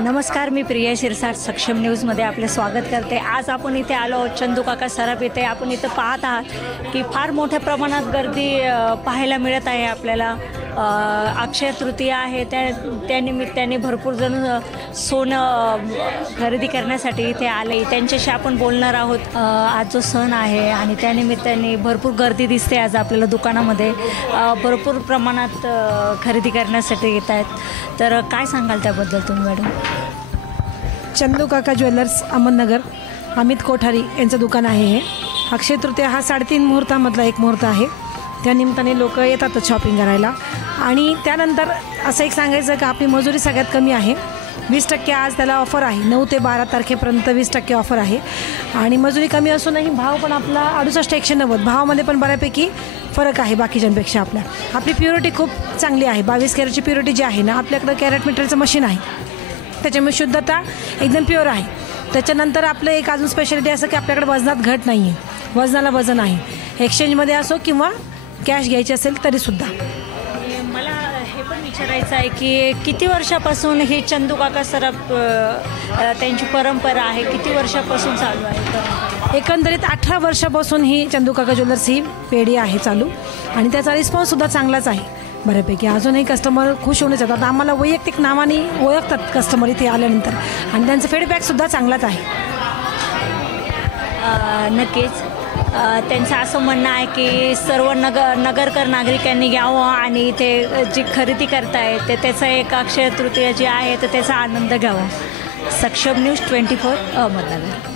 नमस्कार, मी प्रिया शिरसाट सक्षम न्यूजमध्ये आपले स्वागत करते। आज आपण इथे आलो आहोत चंदू काका सराफ येथे। आपण इथं पाहत आहात की फार मोठ्या प्रमाणात गर्दी पाहायला मिळत आहे आपल्याला। अक्षय तृतीया आहे, त्या निमित्ताने भरपूर जण सोनं खरेदी करण्यासाठी इथे आले। त्यांच्याशी आपण बोलणार आहोत। आज जो सण आहे आणि त्या निमित्ताने भरपूर गर्दी दिसते आज आपल्याला दुकानामध्ये। भरपूर प्रमाणात खरेदी करण्यासाठी येत आहेत। तर काय सांगाल त्याबद्दल तुम्ही मॅडम? चंदू काका ज्वेलर्स अहमदनगर, अमित कोठारी यांचं दुकान आहे हे। अक्षय तृतीया हा 3.5 मुहूर्तामधला एक मुहूर्त आहे। त्या निमित्ताने लोक येतात शॉपिंग करायला। आणि त्यानंतर असं एक सांगायचं की आपली मजुरी सगळ्यात कमी आहे। 20% आज त्याला ऑफर आहे। 9 ते 12 तारखेपर्यंत 20% ऑफर आहे। आणि मजुरी कमी असूनही भाव पण आपला 68,190 भावामध्ये पण बऱ्यापैकी फरक आहे बाकीच्यांपेक्षा। आपली प्युरिटी खूप चांगली आहे। 22 कॅरेटची प्युरिटी जी आहे ना, आपल्याकडं कॅरेट मीटरचं मशीन आहे, त्याच्यामुळे शुद्धता एकदम प्युअर आहे। त्याच्यानंतर आपलं एक अजून स्पेशालिटी असं की आपल्याकडे वजनात घट नाही आहे, वजनाला वजन आहे। एक्सचेंजमध्ये असो किंवा कॅश घ्यायची असेल तरीसुद्धा। मला हे पण विचारायचं आहे की किती वर्षापासून हे चंदू काका सराफ त्यांची परंपरा आहे, किती वर्षापासून चालू आहे? एकंदरीत 18 वर्षापासून ही चंदू काका ज्वेलर्स ही पेढी आहे चालू। आणि त्याचा रिस्पॉन्ससुद्धा चांगलाच आहे बऱ्यापैकी। अजूनही कस्टमर खुश होऊनच येतात। आम्हाला वैयक्तिक नावाने ओळखतात कस्टमर इथे आल्यानंतर, आणि त्यांचं फीडबॅकसुद्धा चांगलाच आहे। नक्कीच त्यांचं असं म्हणणं आहे की सर्व नगरकर नागरिकांनी घ्यावं आणि इथे जी खरेदी करताय ते त्याचा एक अक्षय तृतीया जी आहे तर त्याचा आनंद घ्यावा। सक्षम न्यूज 24 अहमदनगर।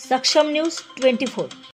सक्षम न्यूज 24।